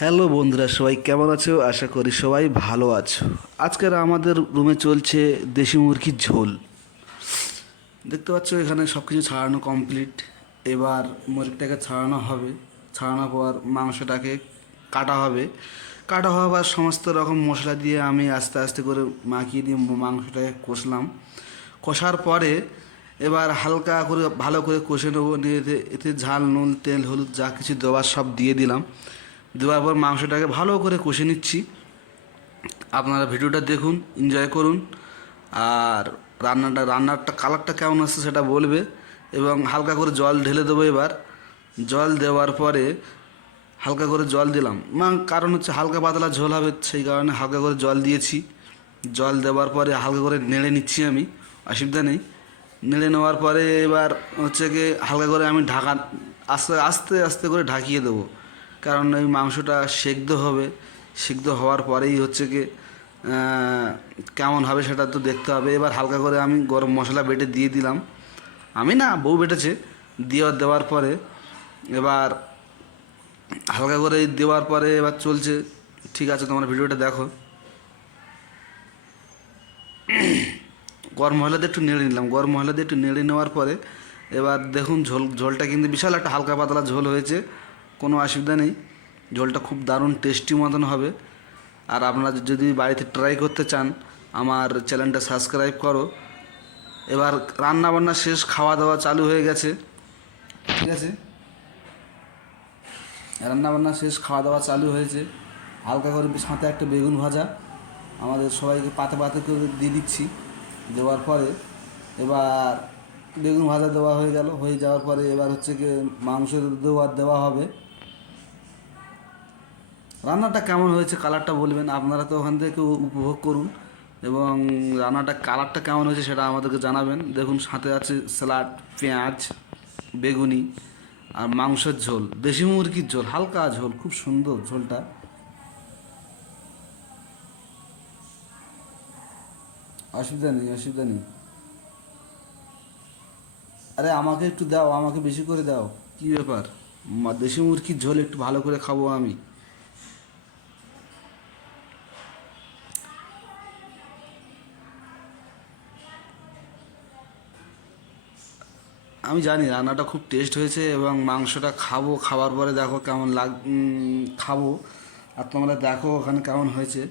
Hello বন্ধুরা, সবাই কেমন আছো? আশা করি সবাই ভালো আছো। আজকের আমাদের রুমে চলছে দেশি মুরগির ঝোল। দেখতে পাচ্ছ এখানে সব কিছু ছাড়ানো কমপ্লিট। এবার মুরগিটাকে ছাড়ানো হবে। ছাড়ানোর পর মাংসটাকে কাটা হবে। কাটা হওয়ার সমস্ত রকম মশলা দিয়ে আমি আস্তে আস্তে করে মাখিয়ে দিয়ে মাংসটাকে কষলাম। কষার পরে এবার হালকা করে ভালো করে কষে নেবো। নিয়ে এতে ঝাল, নুন, তেল, হলুদ যা কিছু দেওয়ার সব দিয়ে দিলাম। দেওয়ার পর মাংসটাকে ভালো করে কষে নিচ্ছি। আপনারা ভিডিওটা দেখুন, এনজয় করুন। আর রান্নারটা কালারটা কেমন আসছে সেটা বলবে। এবং হালকা করে জল ঢেলে দেবো। এবার জল দেওয়ার পরে হালকা করে জল দিলাম, কারণ হচ্ছে হালকা পাতলা ঝোল হবে, সেই কারণে হালকা করে জল দিয়েছি। জল দেওয়ার পরে হালকা করে নেড়ে নিচ্ছি আমি, অসুবিধা নেই। নেড়ে নেওয়ার পরে এবার হচ্ছে কি হালকা করে আমি আস্তে আস্তে আস্তে করে ঢাকিয়ে দেবো। কারণ ওই মাংসটা সেদ্ধ হবে। সিদ্ধ হওয়ার পরেই হচ্ছে কি কেমন হবে সেটা তো দেখতে হবে। এবার হালকা করে আমি গরম মশলা বেটে দিয়ে দিলাম। আমি না, বউ বেটেছে। দেওয়ার পরে এবার হালকা করে দেওয়ার পরে এবার চলছে। ঠিক আছে, তোমার ভিডিওটা দেখো। গরম মশলা দিয়ে একটু নেড়ে নিলাম। গরম মশলা দিয়ে একটু নেড়ে নেওয়ার পরে এবার দেখুন ঝোলটা কিন্তু বিশাল একটা হালকা পাতলা ঝোল হয়েছে, কোনো অসুবিধা নেই। ঝোলটা খুব দারুণ টেস্টি মতন হবে। আর আপনারা যদি বাড়িতে ট্রাই করতে চান, আমার চ্যানেলটা সাবস্ক্রাইব করো। এবার রান্না বান্না শেষ, খাওয়া দাওয়া চালু হয়ে গেছে। ঠিক আছে, রান্না বান্না শেষ, খাওয়া দাওয়া চালু হয়েছে। হালকা করে সাথে একটা বেগুন ভাজা আমাদের সবাইকে পাতে পাতে করে দিয়ে দিচ্ছি। দেওয়ার পরে এবার বেগুন ভাজা দেওয়া হয়ে গেল। হয়ে যাওয়ার পরে এবার হচ্ছে কি মাংস দেওয়া হবে। রান্নাটা কেমন হয়েছে কালারটা বলবেন। আপনারা তো ওখান থেকে উপভোগ করুন এবং রান্নাটা কালারটা কেমন হয়েছে সেটা আমাদেরকে জানাবেন। দেখুন সাথে আছে স্যালাড, পেঁয়াজ, বেগুনি আর মাংসের ঝোল, দেশি মুরগির ঝোল, হালকা ঝোল, খুব সুন্দর ঝোলটা। অসুবিধা নেই, অসুবিধা নেই। আরে আমাকে একটু দাও, আমাকে বেশি করে দাও। কী ব্যাপার, দেশি মুরগির ঝোল একটু ভালো করে খাবো আমি। আমি জানি রান্নাটা খুব টেস্ট হয়েছে এবং মাংসটা খাবো, খাওয়ার পরে দেখো কেমন খাবো। আর তোমরা দেখো ওখানে কেমন হয়েছে।